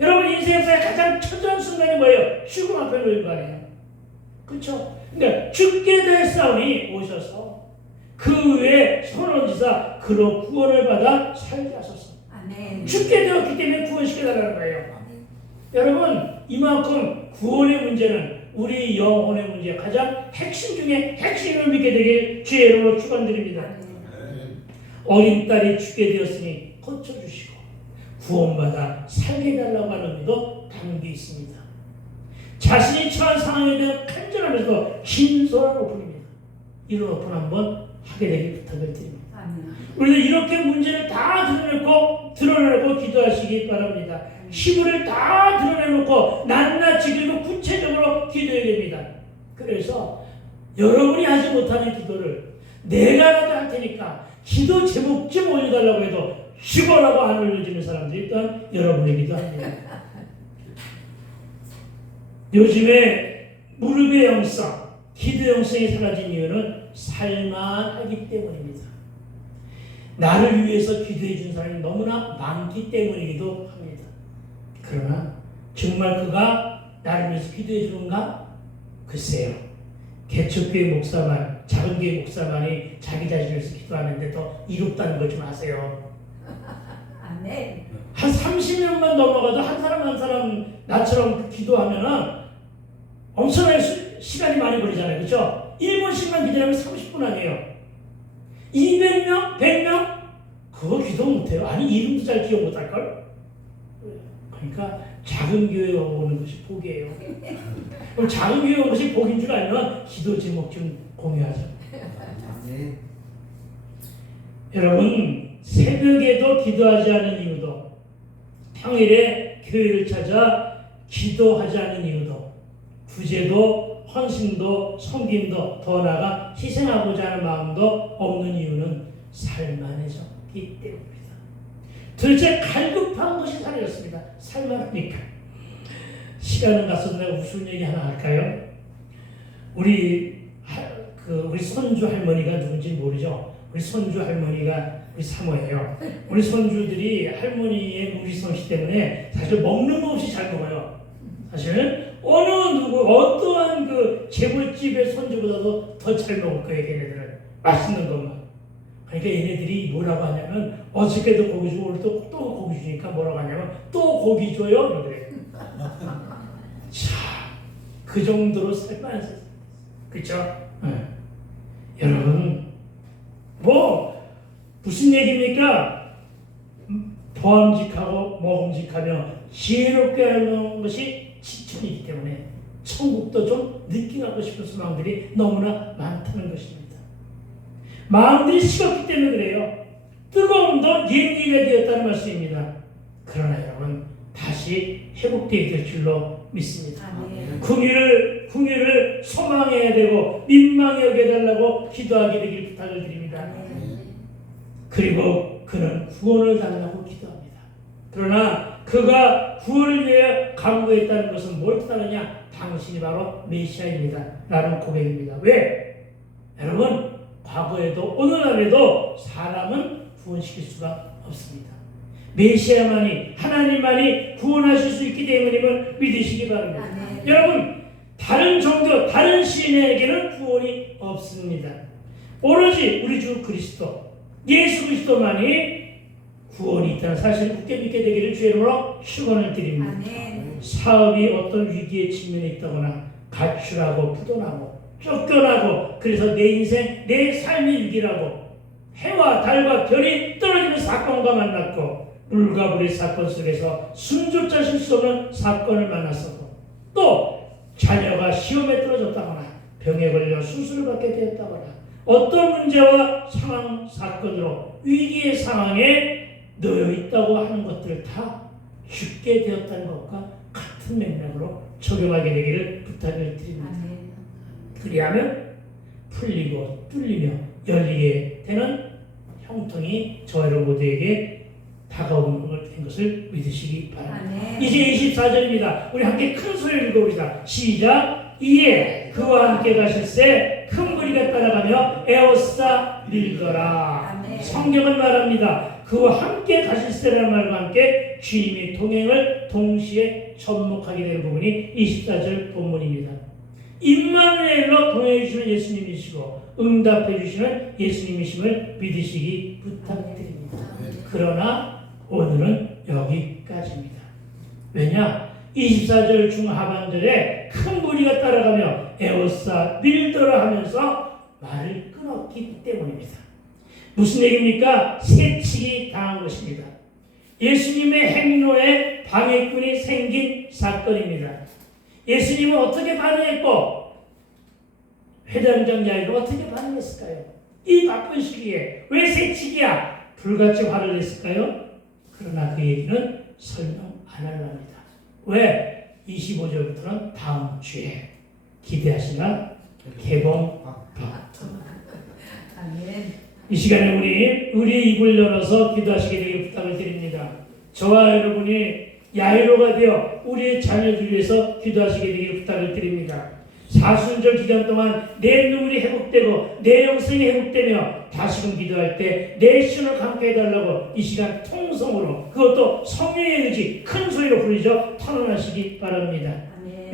여러분, 인생에서의 가장 처절한 순간이 뭐예요? 죽음 앞에 놓인 거 아니에요? 그렇죠? 그러니까 죽게 되었사오니 오셔서 그 위에 손을 얹으사 그로 구원을 받아 살게 하소서. 아멘. 죽게 되었기 때문에 구원시켜달라는 거예요. 아멘. 여러분, 이만큼 구원의 문제는 우리 영혼의 문제 가장 핵심 중에 핵심을 믿게 되길 주의 이름으로 축원드립니다. 아멘. 어린 딸이 죽게 되었으니 고쳐주시고 구원받아 살게 해달라고 하는 의미도 담겨 있습니다. 자신이 처한 상황에 대한 간절하면서 진솔한 오픈입니다. 이런 오픈 한번 하게 되길 부탁을 드립니다. 아멘. 우리도 이렇게 문제를 다 드러내고 기도하시기 바랍니다. 시부를 다 드러내놓고 낱낱이 그리고 구체적으로 기도해야 됩니다. 그래서 여러분이 하지 못하는 기도를 내가라도 할 테니까 기도 제목 좀 올려달라고 해도 죽어라고 안 올려주는 사람들이 또한 여러분이기도 합니다. 요즘에 무릎의 영성, 기도 영성이 사라진 이유는 살만하기 때문입니다. 나를 위해서 기도해 준 사람이 너무나 많기 때문이기도 합니다. 그러나 정말 그가 나를 위해서 기도해 주는가? 글쎄요. 개척교회 목사만, 작은 교회 목사만이 자기 자신을 위해서 기도하는데도 이롭다는 걸 좀 아세요. 아멘. 한 30년만 넘어가도 한 사람 한 사람 나처럼 기도하면은 엄청나게 시간이 많이 걸리잖아요. 그렇죠? 1분씩만 기도하면 30분 아니에요. 200명? 100명? 그거 기도 못해요. 아니, 이름도 잘 기억 못할걸? 그러니까 작은 교회에 오는 것이 복이에요. 그럼 작은 교회에 오는 것이 복인 줄 알면 기도 제목 좀 공유하죠. 아멘. 여러분, 새벽에도 기도하지 않은 이유도, 평일에 교회를 찾아 기도하지 않은 이유도, 구제도 헌신도 섬김도 더 나아가 희생하고자 하는 마음도 없는 이유는 살만해졌기 때문입니다. 도대체 갈급한 것이 사라졌습니다. 살만하니까. 시간은 갔어도 내가 무슨 얘기 하나 할까요? 우리 손주 할머니가 누군지 모르죠. 우리 손주 할머니가 우리 사모예요. 우리 손주들이 할머니의 무리성씨 때문에 사실 먹는 거 없이 잘 먹어요. 사실 어떠한 그 재벌집의 손주보다도 더 잘 먹을 거예요, 걔네들은. 맛있는 것만. 그러니까 얘네들이 뭐라고 하냐면 어저께도 고기 주고 오늘 또 고기 주니까 뭐라고 하냐면 또 고기 줘요 그래. 자, 그 정도로 살만해서 그렇죠? 여러분 뭐 무슨 얘기입니까? 보암직하고 먹음직하며 지혜롭게 하는 것이 지천이기 때문에 천국도 좀 늦게 가고 싶은 소망들이 너무나 많다는 것입니다. 마음들이 식었기 때문에 그래요. 뜨거움도 옛일이 되었다는 말씀입니다. 그러나 여러분 다시 회복되게 될 줄로 믿습니다. 아멘. 궁유를 소망해야 되고 민망히 여겨달라고 기도하게 되길 부탁을 드립니다. 아멘. 그리고 그는 구원을 달라고 기도합니다. 그러나 그가 구원을 위해 간구했다는 것은 뭘 뜻하느냐? 당신이 바로 메시아입니다 라는 고백입니다. 왜? 여러분 과거에도 오늘날에도 사람은 구원시킬 수가 없습니다. 메시아만이 하나님만이 구원하실 수 있기 때문임을 믿으시기 바랍니다. 아멘. 여러분 다른 종교 다른 신에게는 구원이 없습니다. 오로지 우리 주 그리스도 예수 그리스도만이 구원이 있다는 사실을 굳게 믿게 되기를 주의 이름으로 축원을 드립니다. 아멘. 사업이 어떤 위기에 직면해 있다거나 가출하고 부도나고 쫓겨나고 그래서 내 인생 내 삶이 위기라고 해와 달과 별이 떨어지는 사건과 만났고 물과 불의 사건 속에서 숨조차 쉴 수 없는 사건을 만났었고 또 자녀가 시험에 떨어졌다거나 병에 걸려 수술을 받게 되었다거나 어떤 문제와 상황 사건으로 위기의 상황에 놓여 있다고 하는 것들을 다 죽게 되었다는 것과 같은 맥락으로 적용하게 되기를 부탁을 드립니다. 아멘. 그리하면 풀리고 뚫리며 열리게 되는 형통이 저와 여러분 모두에게 다가오는 것을 믿으시기 바랍니다. 아멘. 이제 24절입니다. 우리 함께 큰 소리를 읽어봅시다. 시작. 이에 그와 함께 가실새 큰 무리가 따라가며 에워싸 밀더라. 아멘. 성경은 말합니다. 그와 함께 가실새라는 말과 함께 주님의 동행을 동시에 접목하게 되는 부분이 24절 본문입니다. 임마누엘로 동행해 주시는 예수님이시고 응답해 주시는 예수님이심을 믿으시기 부탁드립니다. 그러나 오늘은 여기까지입니다. 왜냐? 24절 중하반절에 큰 무리가 따라가며 에워싸 밀더라 하면서 말을 끊었기 때문입니다. 무슨 얘기입니까? 세치기 당한 것입니다. 예수님의 행로에 방해꾼이 생긴 사건입니다. 예수님은 어떻게 반응했고 회당장 야이로 어떻게 반응했을까요? 이 바쁜 시기에 왜 세치기야? 불같이 화를 냈을까요? 그러나 그 얘기는 설명 안 하려 합니다. 왜? 25절부터는 다음 주에 기대하시나 개봉 아멘. 이 시간에 우리의 입을 열어서 기도하시게 되길 부탁을 드립니다. 저와 여러분이 야이로가 되어 우리의 자녀들 위해서 기도하시게 되길 부탁을 드립니다. 사순절 기간 동안 내 눈물이 회복되고 내 영성이 회복되며 다시금 기도할 때 내 신을 감게 해달라고 이 시간 통성으로 그것도 성령의 의지 큰 소리로 부르짖어 탄원하시기 바랍니다. 아멘.